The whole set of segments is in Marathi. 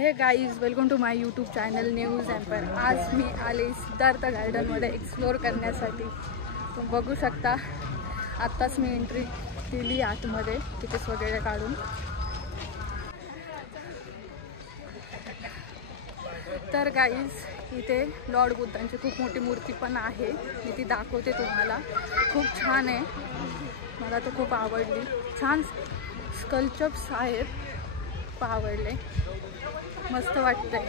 हे guys, welcome to my YouTube channel news empire. आज मी आले सिद्धार्थ गार्डनमध्ये एक्सप्लोअर करण्यासाठी। तुम्ही बघू शकता, आत्ताच मी एंट्री केली आतमध्ये तिकीट्स वगैरे काढून। तर गाईज, इथे लॉर्ड बुद्धांची खूप मोठी मूर्ती पण आहे, मी ती दाखवते तुम्हाला। खूप छान आहे, मला तर खूप आवडली। छान स्कल्पचर्स आहेत, खूप आवडले, मस्त वाटतंय।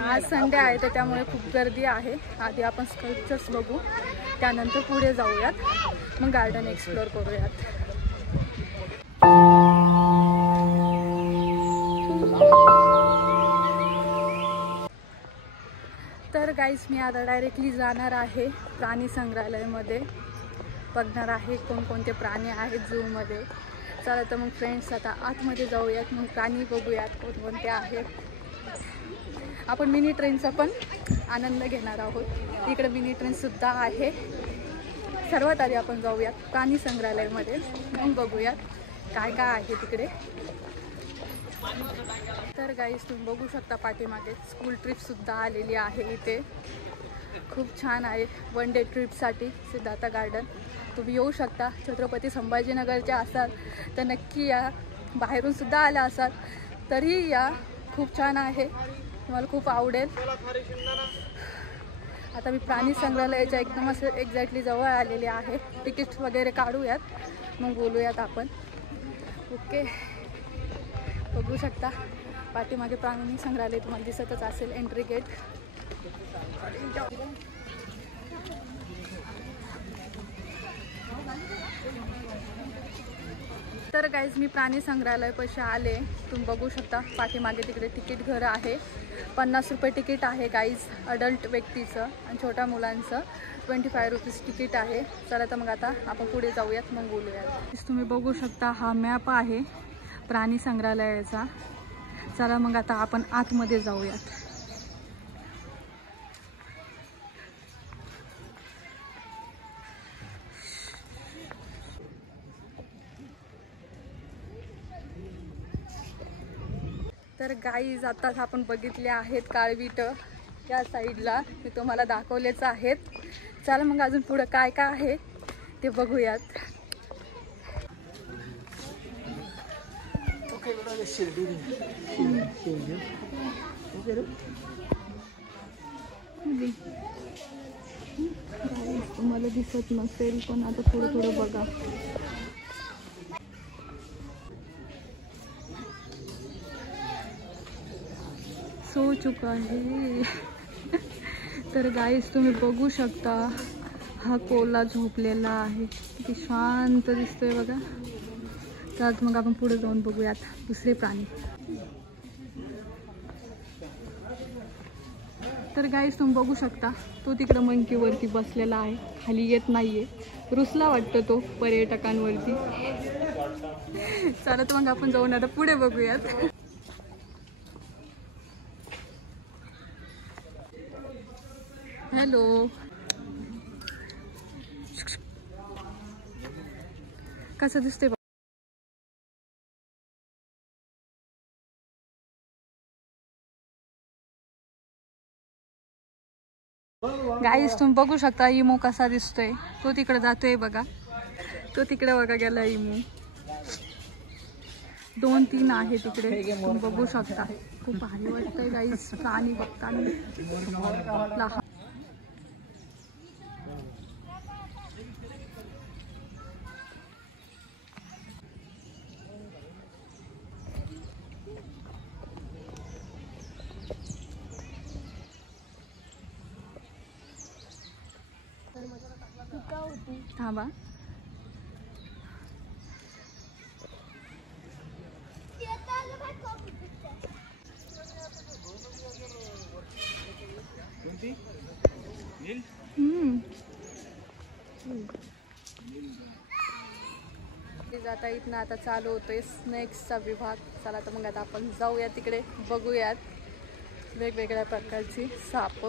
आज संडे आहे तर त्यामुळे खूप गर्दी आहे। आधी आपण स्कल्पचर्स बघू, त्यानंतर पुढे जाऊयात, मग गार्डन एक्सप्लोअर करूयात। तर गाईज, मी आता डायरेक्टली जाणार आहे प्राणी संग्रहालयामध्ये, बघणार आहे कोणकोणते प्राणी आहेत झूमध्ये। चला तर मग फ्रेंड्स, आता आतमध्ये जाऊयात, मग प्राणी बघूयात कोणकोणते आहेत। आपण मिनी ट्रेनचा पण आनंद घेणार आहोत, इकडे मिनी ट्रेनसुद्धा आहे। सर्वात आधी आपण जाऊयात प्राणी संग्रहालयामध्ये, मग बघूयात काय काय आहे तिकडे। तर गाईज, तुम्ही बघू शकता पाठीमागे स्कूल ट्रिपसुद्धा आलेली आहे इथे। खूप छान आहे वन डे ट्रिपसाठी सिद्धार्थ गार्डन। तुम्ही येऊ शकता, छत्रपती संभाजीनगरचे असाल तर नक्की या, बाहेरून सुद्धा आला असाल तरीही या, खूप छान आहे, तुम्हाला खूप आवडेल। आता मी प्राणी संग्रहालयाच्या एकदम असं एक्झॅक्टली जवळ आलेले आहे। तिकीट्स वगैरे काढूयात, मग बोलूयात आपण। ओके, बघू शकता पाठीमागे प्राणी संग्रहालय तुम्हाला दिसतच असेल, एंट्री गेट। तर गाईज, मी प्राणी संग्रहालयापाशी आले। तुम्ही बघू शकता पाठीमागे तिकडे तिकीट घर आहे, 50 रुपये तिकीट आहे गाईज, अडल्ट व्यक्तीचं, आणि छोट्या मुलांचं 25 रुपीज तिकीट आहे। चला तर मग आता आपण पुढे जाऊयात, मग बोलूयात। तुम्ही बघू शकता हा मॅप आहे प्राणी संग्रहालयाचा। चला मग आता आपण आतमध्ये जाऊयात। तर गाईज, आताच आपण बघितले आहेत काळवीट या साईडला, मी तुम्हाला दाखवलेच आहेत। चला मग अजून पुढं काय काय आहे ते बघूयात। तुम्हाला दिसत नसेल पण आता थोडं थोडं बघा। सो चुका आहे। तर गाईस, तुम्ही बघू शकता हा कोल्हा झोपलेला आहे, किती शांत दिसतोय बघा। तर मग आपण पुढे जाऊन बघूयात दुसरे प्राणी। तर गाईस, तुम्ही बघू शकता तो तिकडं मंकीवरती बसलेला आहे, खाली येत नाहीये, रुसला वाटतं तो पर्यटकांवरती। चला तर मग आपण जाऊन आता पुढे बघूयात। हॅलो, कसं दिसते गाईस, तुम्ही बघू शकता इमू कसा दिसतोय, तो तिकडे जातोय बघा, तो तिकडे बघा गेला इमू। 2-3 आहे तिकडे, तुम्ही बघू शकता। खूप भारी वाटतंय गाईस प्राणी बघताना। थांबा, जाता इथनं आता चालू होतोय स्नेक्सचा विभाग। चला तर मग आता आपण जाऊया तिकडे, बघूयात वेगवेगळ्या प्रकारची साप।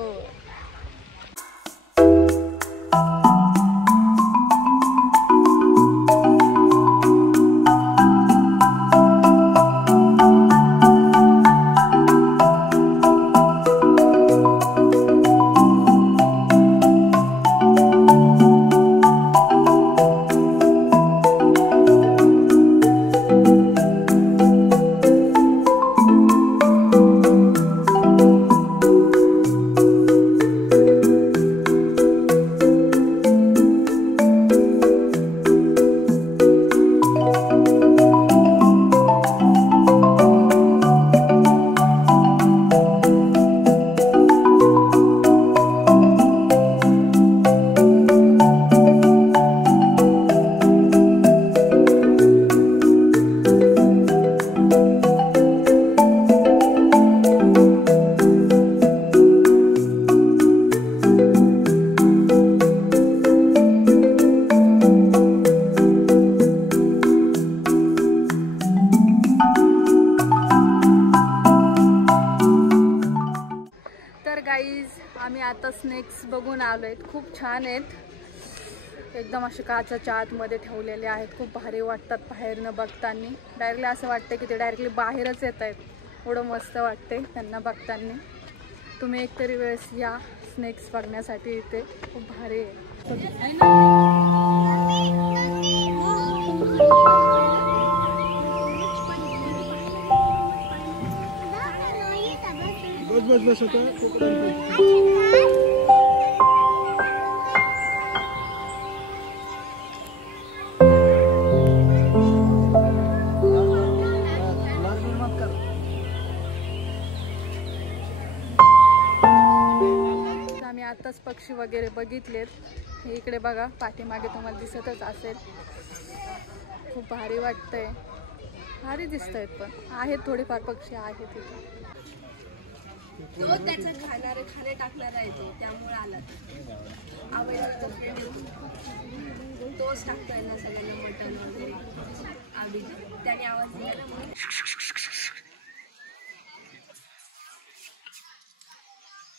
आम्ही आता स्नेक्स बघून आलोय, खूप छान आहेत, एकदम असे काचाच्या आतमध्ये ठेवलेले आहेत, खूप भारी वाटतात बाहेरनं बघताना. डायरेक्टली असं वाटतं की ते डायरेक्टली बाहेरच येत आहेत, एवढं मस्त वाटते त्यांना बघताना. तुम्ही एकतरी वेळेस या स्नेक्स बघण्यासाठी, इथे खूप भारी आहे. आम्ही आताच पक्षी वगैरे बघितलेत. इकडे बघा पाठीमागे तुम्हाला दिसतच असेल, खूप भारी वाटतंय, भारी दिसत आहेत, पण आहेत थोडेफार पक्षी आहेत तिथे. तो त्याचं खाणे टाकणार आहे तो, त्यामुळे आला तोच टाकतोय ना सगळ्यांना मटण वगैरे. आधी त्याने आवाज दिला ना म्हणून.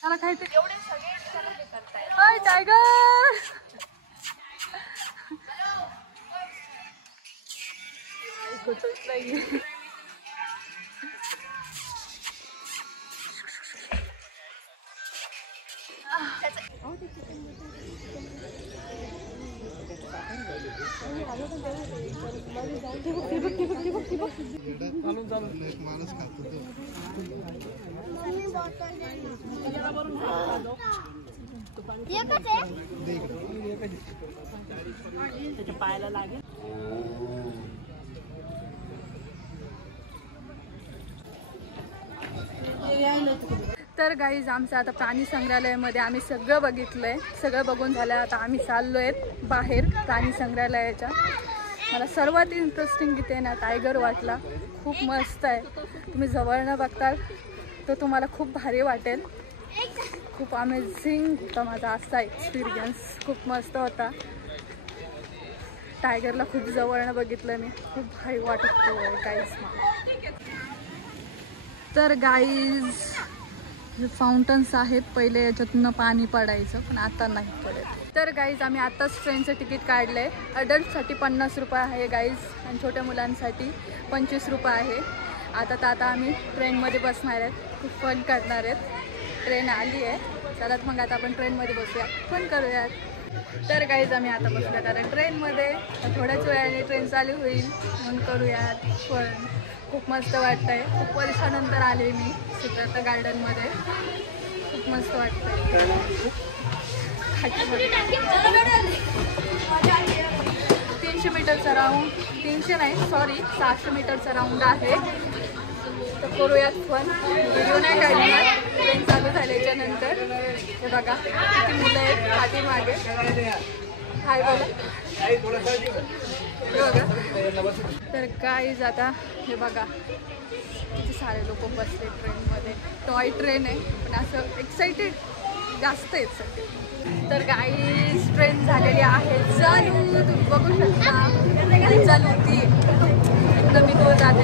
त्याला काहीतरी एवढे सगळे करताय. टायगर कुठंच नाही. पायाला लागेल. तर गाईज आमचं आता प्राणी संग्रहालयामध्ये आम्ही सगळं बघितलंय, सगळं बघून झालं. आता आम्ही चाललोय बाहेर प्राणी संग्रहालयाच्या. मला सर्वात इंटरेस्टिंग इथे ना टायगर वाटला, खूप मस्त आहे. तुम्ही जवळनं बघताल तर तुम्हाला खूप भारी वाटेल. खूप अमेझिंग होता माझा आजचा एक्सपिरियन्स, खूप मस्त होता. टायगरला खूप जवळनं बघितलं मी, खूप भारी वाटत गाईज. तर गाईज हे फाउंटन्स आहेत, पहिले याच्यातनं पाणी पडायचं पण आता नाही पडत. तर गाईज आम्ही आत्ताच ट्रेनचं तिकीट काढलं आहे. अडल्टसाठी 50 रुपये आहे गाईज, आणि छोट्या मुलांसाठी 25 रुपये आहे. आता आम्ही ट्रेनमध्ये बसणार आहेत, खूप फन करणार आहेत. ट्रेन आली आहे, चला मग आता आपण ट्रेनमध्ये बसूया, फन करूयात. तर गाईज आम्ही आता बसूया, कारण ट्रेनमध्ये थोड्याच वेळाने ट्रेन चालू होईल, म्हणून करूयात फन. खूप मस्त वाटतं आहे. खूप वर्षानंतर आले मी सिद्धार्थ गार्डनमध्ये, खूप मस्त वाटतं आहे. 300 मीटरचा राऊंड, 300 नाही सॉरी 600 मीटरचा राऊंड आहे. तर करूयात फन. व्हिडिओ नाही काढणार, ट्रेन चालू झाल्याच्या नंतर. हे बघा किती मुलं आहेत पाठीमागे. हाय बोला. हे बघा. तर गाईज आता हे बघा किती सारे लोक बसले ट्रेनमध्ये. टॉय ट्रेन आहे पण असं एक्साइटेड जास्त आहेत सगळे. तर गाईज ट्रेन झालेली आहे चालू, तुम्ही बघू शकता चालू होती एकदम. मी तो जाते,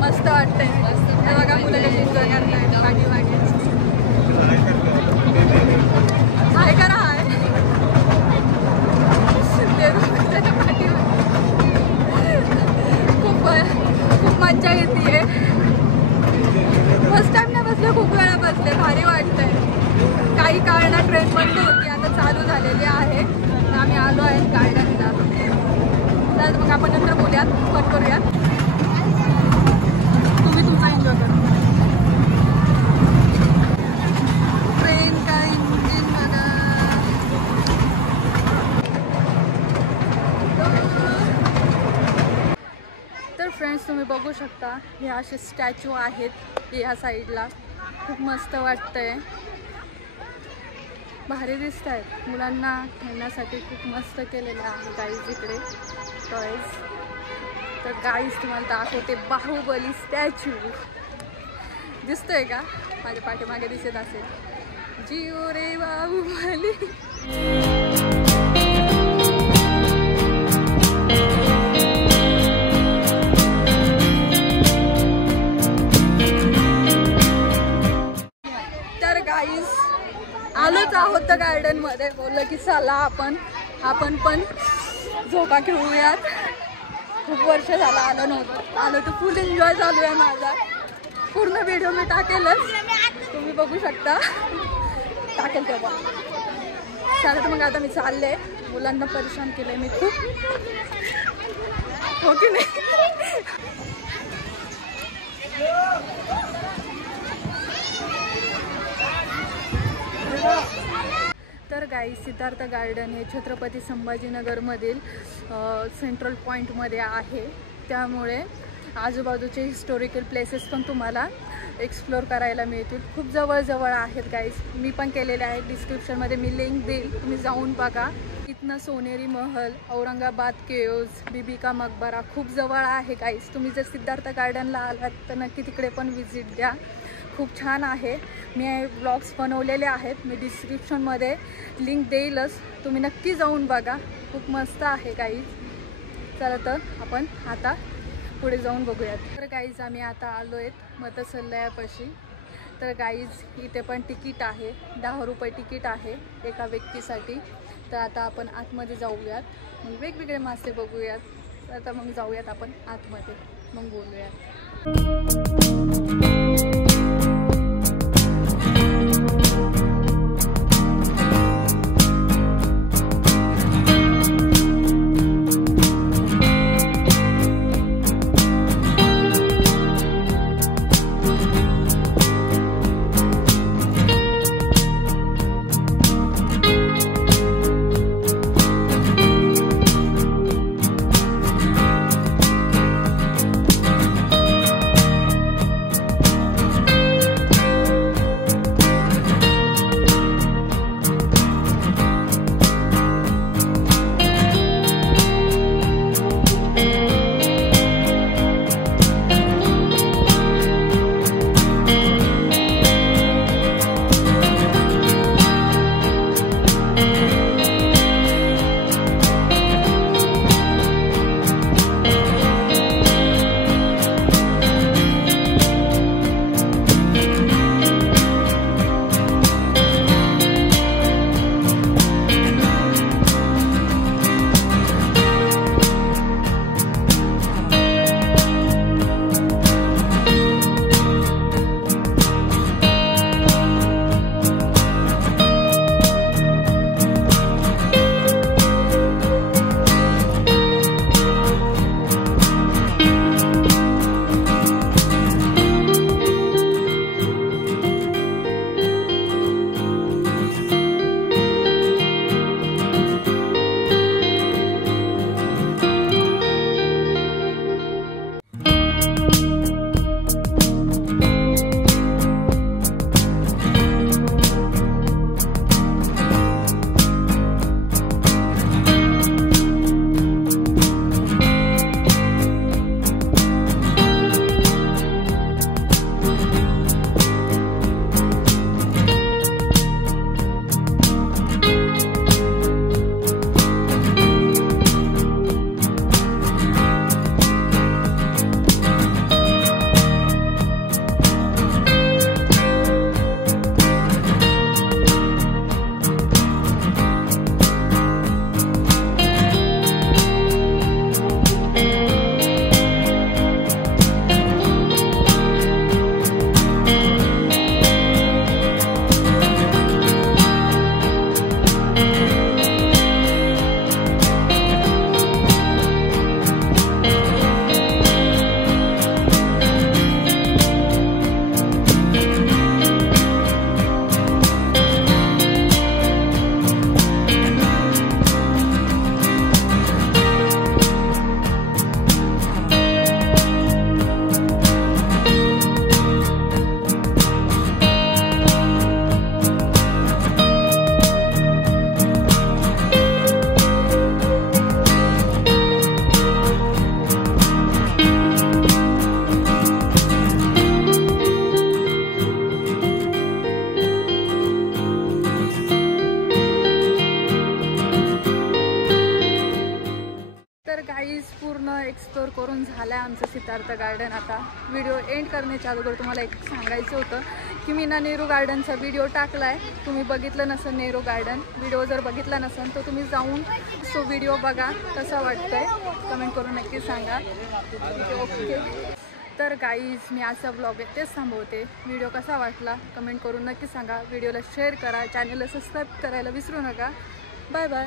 मस्त वाटतंय. हे बघा मुलं कशी एन्जॉय करतायत पाठीमागे. हाय करा, हाय. त्याच्या पाठीमागे खूप मजा येते. फर्स्ट टाइम नाही बसले, खूप वेळा बसले, भारी वाटतंय. काही काळानं ट्रेन बंद होती, आता चालू झालेली आहे. आम्ही आलो आहे गार्डनला. तर मग आपण नंतर बोलूयात, फन करूयात. तुम्ही तुमचा एन्जॉय करा. ट्रेन का इंजिन बघा. तर फ्रेंड्स तुम्ही बघू शकता हे असे स्टॅच्यू आहेत या साईडला, खूप मस्त वाटतंय, भारी दिसत आहेत. मुलांना खेळण्यासाठी खूप मस्त केलेलं आहे गाईज इकडे टॉयज. तर गाईज तुम्हाला दाखवते बाहुबली स्टॅच्यू. दिसतोय का? माझ्या पाठीमागे दिसत असेल. जिओ रे बाहुबली. तर गाईज सिद्धार्थ गार्डन मध्ये. बोललं की चला आपण पण झोका खेळूयात. खूप वर्ष झाला आलो नव्हतं. आलो तर फुल एन्जॉय चालू आहे माझा. पूर्ण व्हिडिओ मी टाकेलच, तुम्ही बघू शकता. टाकेल तेव्हा. चला तर मग आता मी चालले. मुलांना परेशान केलंय मी खूप, हो की नाही. तर गाई सिद्धार्थ गार्डन हे छत्रपती संभाजीनगरमधील सेंट्रल पॉईंटमध्ये आहे. त्यामुळे आजूबाजूचे हिस्टोरिकल प्लेसेस पण तुम्हाला एक्सप्लोर करायला मिळतील. खूप जवळजवळ आहेत गाईज. मी पण केलेले आहेत. डिस्क्रिप्शनमध्ये मी लिंक देईल, तुम्ही जाऊन बघा. इथनं सोनेरी महल, औरंगाबाद केव्ज, बीबी का मकबरा खूप जवळ आहे गाईज. तुम्ही जर सिद्धार्थ गार्डनला आलात तर नक्की तिकडे पण व्हिजिट द्या. खूप छान आहे. मी ब्लॉग्स बनवलेले आहेत, मी डिस्क्रिप्शनमध्ये लिंक देईलच, तुम्ही नक्की जाऊन बघा. खूप मस्त आहे गाईज. चला तर आपण आता पुढे जाऊन बघूयात. तर गाईज आम्ही आता आलो आहेत मतसल्ल्यापाशी. तर गाईज इथे पण तिकीट आहे, 10 रुपये तिकीट आहे एका व्यक्तीसाठी. तर आता आपण आतमध्ये जाऊयात, मग वेगवेगळे मासे बघूयात. आता मग जाऊयात आपण आतमध्ये, मग बोलूयात. तर गाईज पूर्ण एक्सप्लोर करून झालं आहे आमचं सिद्धार्थ गार्डन. आता व्हिडिओ एंड करण्याच्या अगोदर तुम्हाला एक सांगायचं होतं की मी ना नेहरू गार्डनचा व्हिडिओ टाकला आहे. तुम्ही बघितलं नसेल नेहरू गार्डन व्हिडिओ, जर बघितला नसेल तर तुम्ही जाऊन तो व्हिडिओ बघा. कसा वाटतंय कमेंट करून नक्की सांगा. ओके तर गाईज मी आजचा ब्लॉग तेच थांबवते. व्हिडिओ कसा वाटला कमेंट करून नक्की सांगा. व्हिडिओला शेअर करा, चॅनलला सबस्क्राईब करायला विसरू नका. Bye bye.